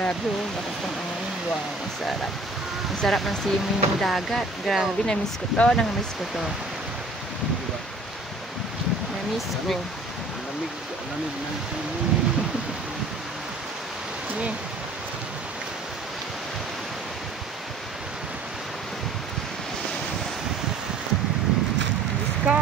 Grabe oh, lakas ng angin. Wow, ang sarap. Ang sarap ng simoy ng dagat. Grabe, na-miss ko to. Nang-miss ko to. Na-miss ko. Lamig ng simoy. Yeah. Miss ko.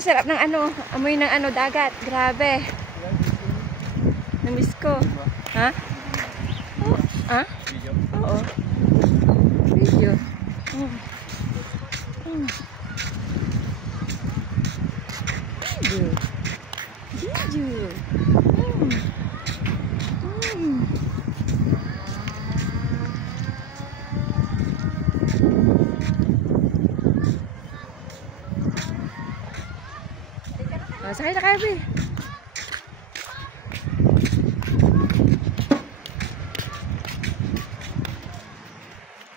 Sarap ng ano, amoy ng ano, dagat. Grabe. Namiss ko. Ha? Oh, ha? Oo. Video. Video. Video. Sakay na kayo, be.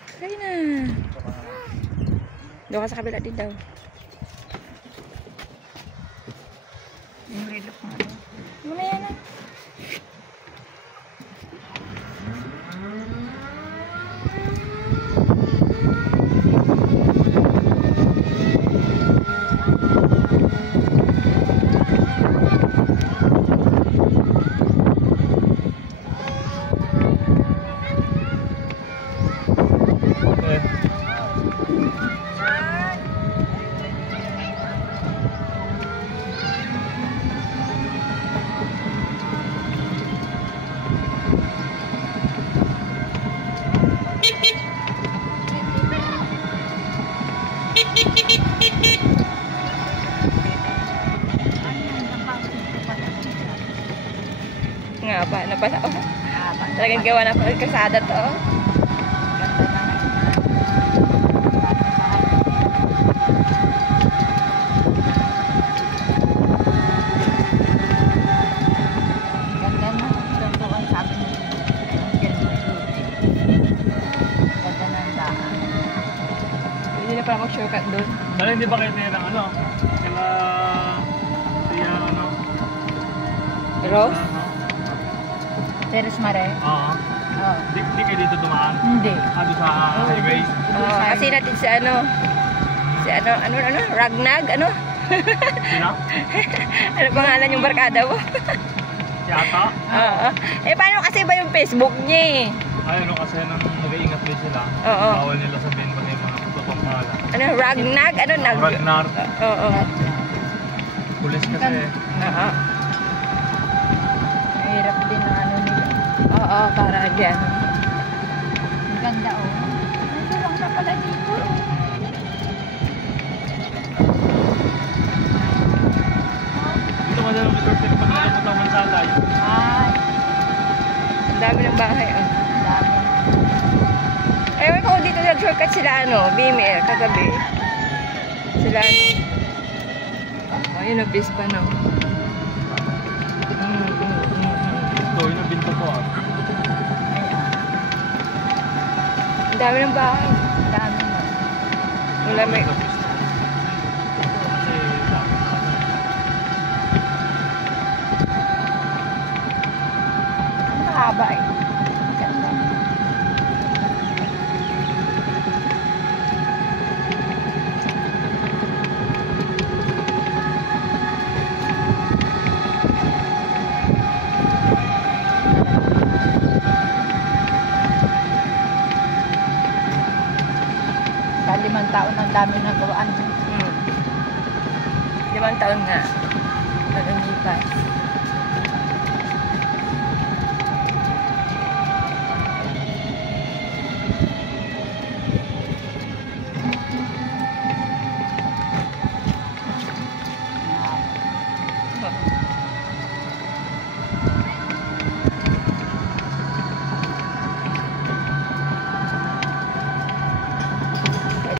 Sakay na. Doon ka sa kabila din daw. Yung relok mo. Muna yan ah. Nga ba? Ano pala? Oh. Talagang gawa na pala kasada to. Ganda na. Ito ang sabi mo. Ganda na ang daan. Hindi na pala mag-shortcut doon. Dahil hindi ba kayo ng ano? Kala... Kaya ano? Rose? Teres Mare? Oo. Oo. Hindi kayo dito dumaan? Hindi. Doon sa highway? Oo, kasi natin si ano, Ragnag, ano? Sino? Ano pangalan yung barkada mo? Si Ata? Oo. Eh, paano kasi ba yung Facebook niya eh? Ay, ano kasi nang nag-iingat din sila. Oo. Bawal nila sabihin pa yung mga totoong pangalan. Ano, Ragnag? Ano, Ragnar. Oo. Pulis kasi. Oo. Mahirap din ang ano nila. Oo, para dyan. Ang ganda oh. Nandito lang ka pala dito. Dito ka lang resort din pag nalapunta ang Mansalay. Ay, Ang dami ng bahay, oh. ang dami. Ewan ko dito nag-shortcut sila, ano, Bimir, kagabi. Sila, ano. Oh, yun ang pispa, no. Ito, yun ang binto ko ah. Ang dami ng bahay. Ang dami na. Wala may... Kasi dami na. Ang mahaba eh. Ang ganda na. Sa 5 taon ang dami na gawaan. 5 taon nga. Nag-lipas.